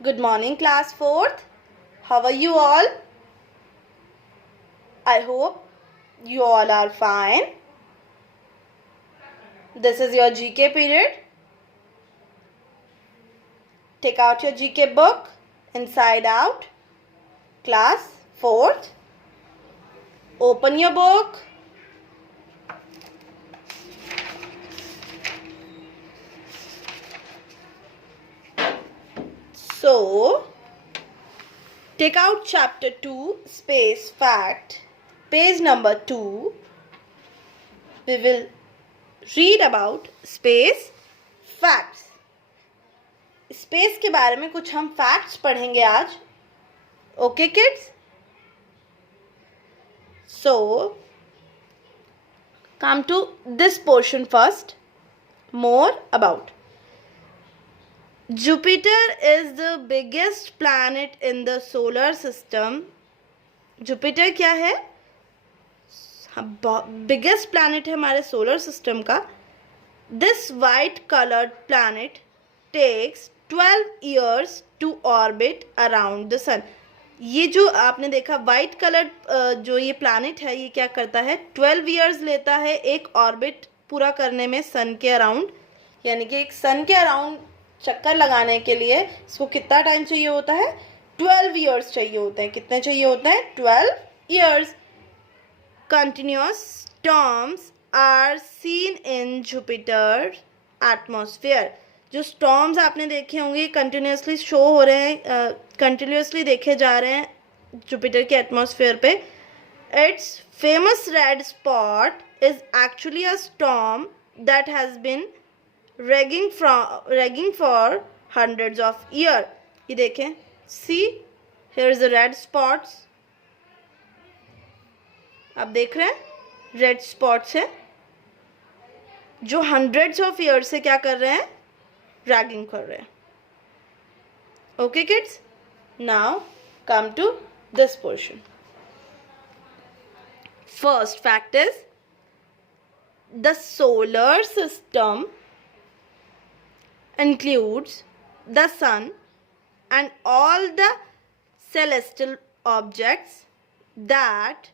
Good morning, class 4th. How are you all? I hope you all are fine. This is your GK period. Take out your GK book, inside out. Class 4th. Open your book. So, take out chapter 2, space fact, page number 2. We will read about space facts. Space के बारे में कुछ हम facts पढ़ेंगे आज. Okay kids? So come to this portion first. More about Jupiter is the biggest planet in the solar system. Jupiter क्या है? Biggest planet है हमारे सोलर सिस्टम का. This white coloured planet takes 12 years to orbit around the sun. ये जो आपने देखा white coloured जो ये प्लैनेट है, ये क्या करता है? 12 years लेता है एक ऑर्बिट पूरा करने में सन के अराउंड. यानी कि एक सन के अराउंड चक्कर लगाने के लिए इसको कितना टाइम चाहिए होता है? 12 years चाहिए होता है. कितने चाहिए होता है? 12 years. Continuous storms are seen in Jupiter atmosphere. जो स्टॉर्म्स आपने देखे होंगे कंटिन्यूसली शो हो रहे हैं, कंटिन्यूसली देखे जा रहे हैं जुपिटर के एटमॉस्फेयर पे. Its famous red spot is actually a storm that has been raging for hundreds of year. ये देखें, see here is the red spots. आप देख रहे हैं रेड स्पॉट्स है जो हंड्रेड्स ऑफ ईयर से क्या कर रहे हैं? रैगिंग कर रहे हैं. Okay kids, now come to this portion. First fact is the solar system includes the sun and all the celestial objects that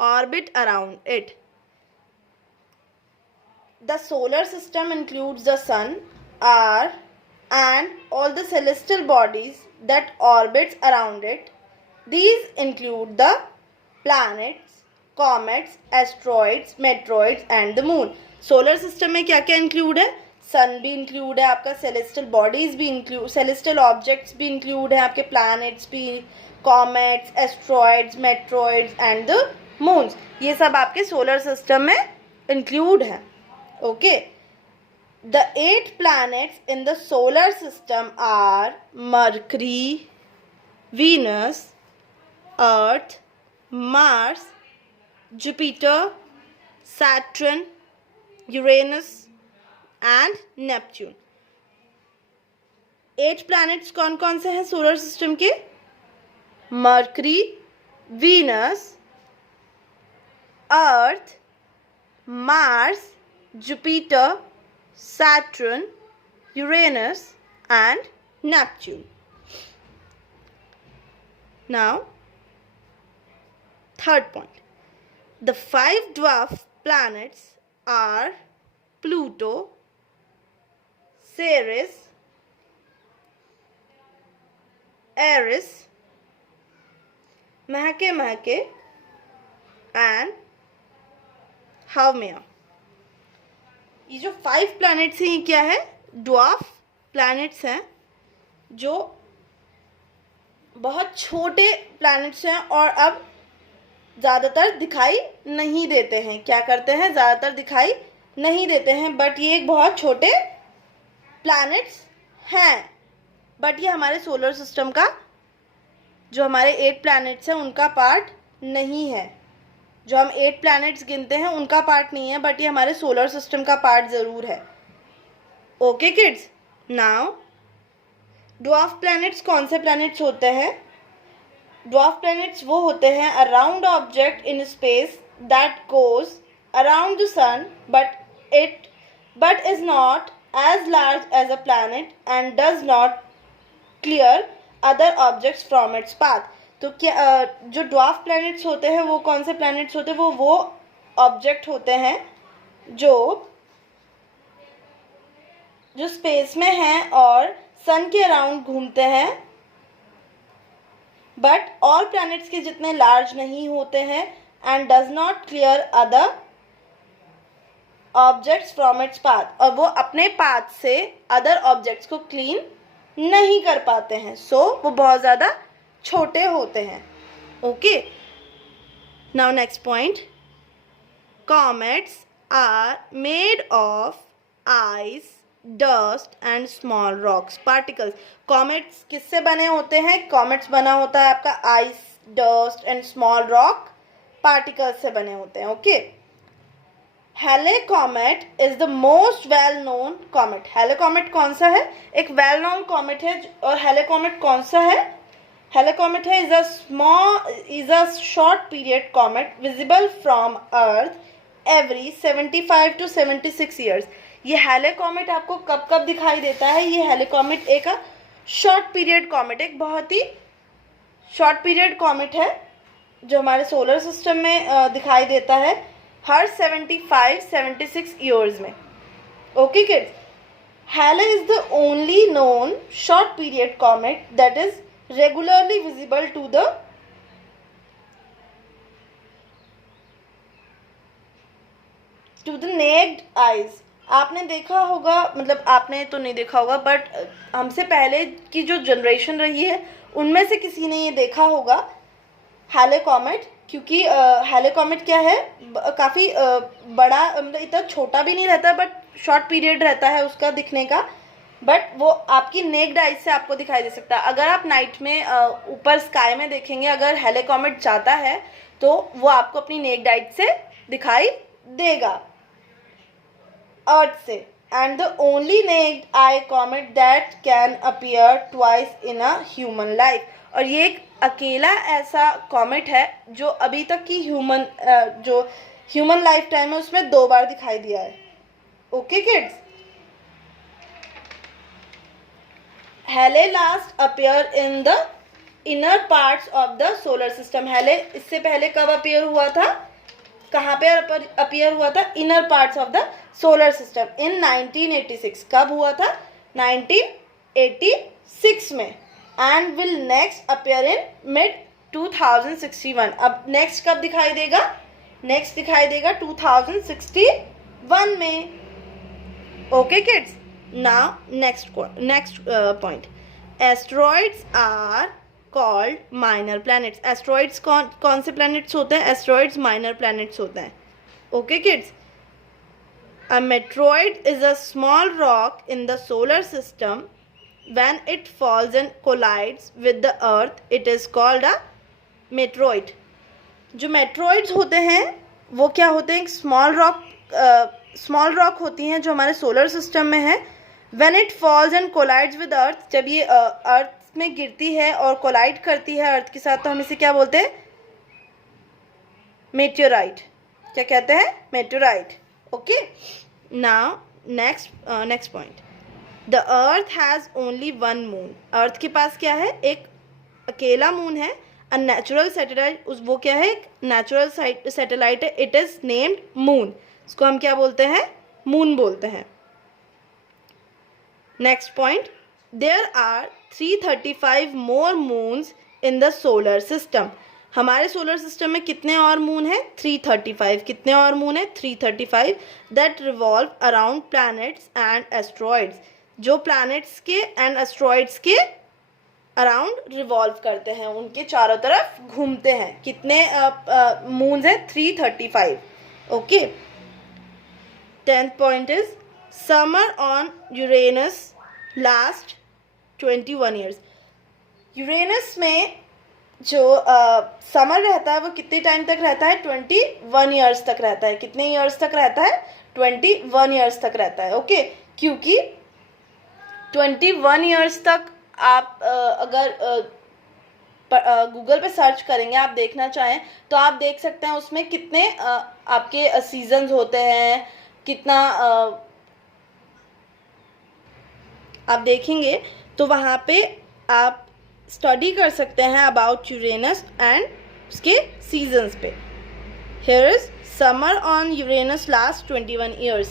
orbit around it. The solar system includes the sun and all the celestial bodies that orbits around it. These include the planets, comets, asteroids, meteoroids and the moon. Solar system में क्या क्या include है? सन भी include है आपका, celestial bodies भी include, celestial objects भी include है आपके, प्लैनेट्स भी, comets, asteroids, meteoroids and the moons. ये सब आपके सोलर सिस्टम में इंक्लूड है. Okay. The 8 planets in the solar system are Mercury, Venus, Earth, Mars, Jupiter, Saturn, Uranus and Neptune. 8 planets कौन कौन से हैं सोलर सिस्टम के? Mercury, Venus, earth, Mars, Jupiter, Saturn, Uranus and Neptune. Now, third point. The 5 dwarf planets are Pluto, Ceres, Eris, Mahake and Haumea. ये जो 5 planets हैं ये क्या है? ड्वार्फ प्लैनेट्स हैं जो बहुत छोटे प्लैनेट्स हैं और अब ज़्यादातर दिखाई नहीं देते हैं. क्या करते हैं? ज़्यादातर दिखाई नहीं देते हैं, बट ये एक बहुत छोटे प्लैनेट्स हैं. बट ये हमारे सोलर सिस्टम का जो हमारे 8 प्लैनेट्स हैं उनका पार्ट नहीं है. जो हम 8 प्लैनेट्स गिनते हैं उनका पार्ट नहीं है, बट ये हमारे सोलर सिस्टम का पार्ट ज़रूर है. Okay kids, now dwarf planets कौन से प्लैनेट्स होते हैं? ड्वार्फ प्लैनेट्स वो होते हैं a round object in space that goes around the sun but is not as large as a planet and does not clear other objects from its path. तो क्या जो ड्वार्फ प्लैनेट्स होते हैं वो कौन से प्लैनेट्स होते हैं? वो ऑब्जेक्ट होते हैं जो स्पेस में हैं और सन के अराउंड घूमते हैं, बट ऑल प्लैनेट्स के जितने लार्ज नहीं होते हैं, and does not clear other objects from its path, और वो अपने पाथ से अदर ऑब्जेक्ट्स को क्लीन नहीं कर पाते हैं। सो वो बहुत ज़्यादा छोटे होते हैं। Okay, now next point, comets are made of ice, dust and small rocks particles. Comets किससे बने होते हैं? कॉमेट्स बना होता है आपका ice, dust and small rock particles से बने होते हैं। Okay, Halley comet is the most well known comet. Halley comet कौन सा है? एक वेल नोन कॉमेट है। और हैले कॉमेट कौन सा है? हैले कॉमेट है is a short period comet visible from earth every 75 to 76 years. ये हैले कॉमेट आपको कब कब दिखाई देता है? ये हैले कॉमेट एक शॉर्ट पीरियड कॉमेट, एक बहुत ही शॉर्ट पीरियड कॉमेट है जो हमारे सोलर सिस्टम में दिखाई देता है हर 75-76 ईयर्स में। Okay kids, Halley is the only known short period comet that is regularly visible to the naked eyes. आपने देखा होगा, मतलब आपने तो नहीं देखा होगा, बट हमसे पहले की जो जनरेशन रही है उनमें से किसी ने ये देखा होगा हैले कॉमेट, क्योंकि हैले कॉमेट क्या है, काफ़ी बड़ा, मतलब इतना छोटा भी नहीं रहता, बट शॉर्ट पीरियड रहता है उसका दिखने का, बट वो आपकी नेक्ड आइज से आपको दिखाई दे सकता है। अगर आप नाइट में ऊपर स्काई में देखेंगे, अगर हैले कॉमेट जाता है तो वो आपको अपनी नेक्ड आइज से दिखाई देगा अर्थ से। And the only necked I comet that can appear twice in a human life. और ये एक अकेला ऐसा कॉमेट है जो अभी तक की ह्यूमन लाइफ टाइम है उसमें 2 बार दिखाई दिया है। ओके किड्स, हैले last appear in the inner parts of the solar system. हैले इससे पहले कब अपीयर हुआ था? कहाँ पे अपीयर हुआ था? Inner parts of the solar system in 1986। कब हुआ था? 1986 में। And will next appear in mid 2061। अब नेक्स्ट कब दिखाई देगा? नेक्स्ट दिखाई देगा 2061 में। Okay kids, now next point, asteroids are called minor planets. Asteroids कौन से प्लैनेट्स होते हैं? एस्ट्रॉइड्स माइनर प्लैनेट्स होते हैं। Okay kids, a meteoroid is a small rock in the solar system. When it falls and collides with the earth, it is called a meteoroid. जो meteoroids होते हैं वो क्या होते हैं? एक स्मॉल रॉक होती हैं जो हमारे सोलर सिस्टम में है। When it falls and collides with earth, जब ये अर्थ में गिरती है और कोलाइड करती है अर्थ के साथ, तो हम इसे क्या बोलते हैं? मेटेओराइट। क्या कहते हैं? Meteorite. Okay, now next point, the earth has only one moon. Earth के पास क्या है? एक अकेला मून है। अ नेचुरल सैटेलाइट, वो क्या है? एक नेचुरल सैटेलाइट है। It is named moon. इसको हम क्या बोलते हैं? मून बोलते हैं। Next point, there are 335 more moons in the solar system. हमारे सोलर सिस्टम में कितने और मून है? 335। कितने और मून है? 335। That revolve around planets and asteroids, जो प्लैनेट्स के एंड एस्ट्रॉइड्स के अराउंड रिवॉल्व करते हैं, उनके चारों तरफ घूमते हैं। कितने मून्स हैं? 335। Okay, 10th point is summer on Uranus last 21 years. Uranus में जो समर रहता है वो कितने टाइम तक रहता है? 21 ईयर्स तक रहता है। कितने ईयर्स तक रहता है? 21 ईयर्स तक रहता है। ओके, क्योंकि 21 ईयर्स तक आप अगर गूगल पे सर्च करेंगे, आप देखना चाहें तो आप देख सकते हैं उसमें कितने आपके सीजन्स होते हैं, कितना आप देखेंगे तो वहाँ पे आप स्टडी कर सकते हैं अबाउट यूरेनस एंड उसके सीजन्स पे. Here is summer on Uranus last 21 years.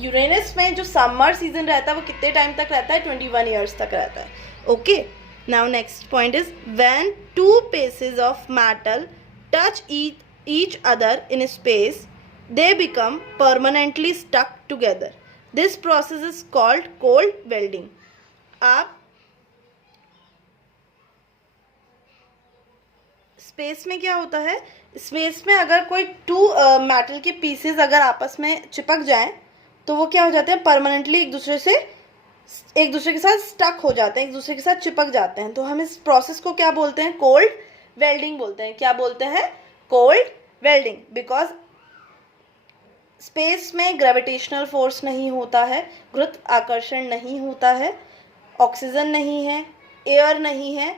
Uranus में जो समर सीजन रहता है वो कितने टाइम तक रहता है? 21 ईयर्स तक रहता है. Okay, now next point is when two pieces of metal touch each other in space, they become permanently stuck together. This process is called cold welding. आप स्पेस में क्या होता है? स्पेस में अगर कोई टू मेटल के पीसेस अगर आपस में चिपक जाएं तो वो क्या हो जाते हैं? परमानेंटली एक दूसरे के साथ स्टक हो जाते हैं, एक दूसरे के साथ चिपक जाते हैं. तो हम इस प्रोसेस को क्या बोलते हैं? कोल्ड वेल्डिंग बोलते हैं. क्या बोलते हैं? Cold welding. बिकॉज स्पेस में ग्रेविटेशनल फोर्स नहीं होता है, गुरुत्वाकर्षण नहीं होता है, ऑक्सीजन नहीं है, एयर नहीं है,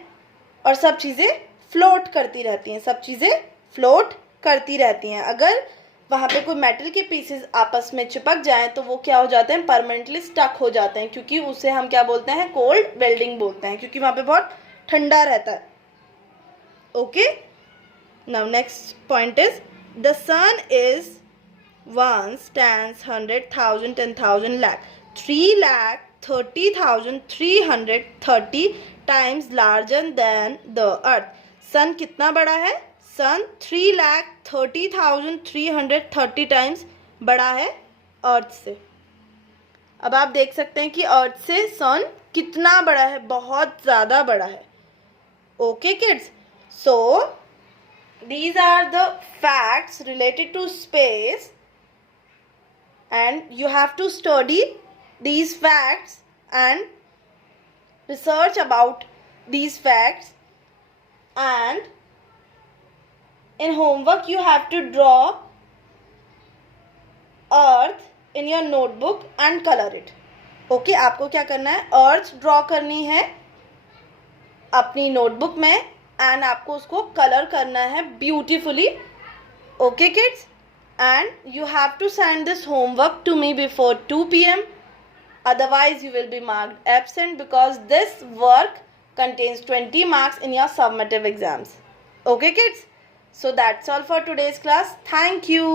और सब चीज़ें फ्लोट करती रहती हैं. अगर वहाँ पे कोई मेटल के पीसेस आपस में चिपक जाएं तो वो क्या हो जाते हैं? परमानेंटली स्टक हो जाते हैं, क्योंकि उसे हम क्या बोलते हैं? कोल्ड वेल्डिंग बोलते हैं, क्योंकि वहाँ पे बहुत ठंडा रहता है. Okay, now next point is the sun is once 10,100,000 10,000 lakh 3,30,330 times larger than the earth. सन कितना बड़ा है? सन 3,30,330 टाइम्स बड़ा है अर्थ से. अब आप देख सकते हैं कि अर्थ से सन कितना बड़ा है, बहुत ज़्यादा बड़ा है. Okay kids, so these are the facts related to space and you have to study these facts and research about these facts, and in homework you have to draw earth in your notebook and color it. Okay, आपको क्या करना है? अर्थ draw करनी है अपनी notebook में and आपको उसको कलर करना है beautifully. Okay kids, and you have to send this homework to me before 2 p.m. Otherwise you will be marked absent, because this work contains 20 marks in your summative exams. Okay kids, so that's all for today's class. Thank you.